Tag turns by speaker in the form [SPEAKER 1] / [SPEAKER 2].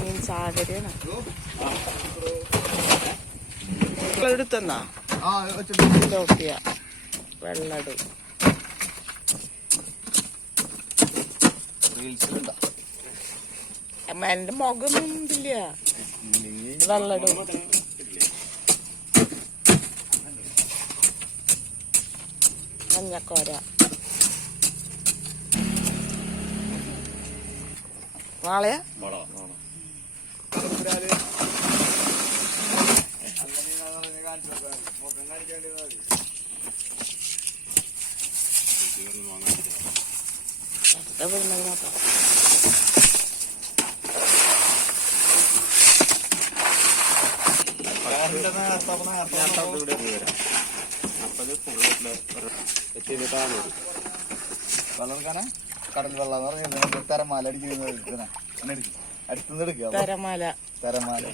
[SPEAKER 1] മീൻ എടുത്തെന്നാ വെള്ളട്. എന്റെ മുഖമൊന്നും ഇല്ല. വെള്ളട്. മഞ്ഞക്കോര. വാളയാ
[SPEAKER 2] കടൽ വെള്ളം എന്ന് പറഞ്ഞാൽ തരം മാലടിക്കുന്നത് എടുക്കണ അടുത്തുനിന്ന് എടുക്കുക
[SPEAKER 1] തരമാല.
[SPEAKER 2] തെരമാല.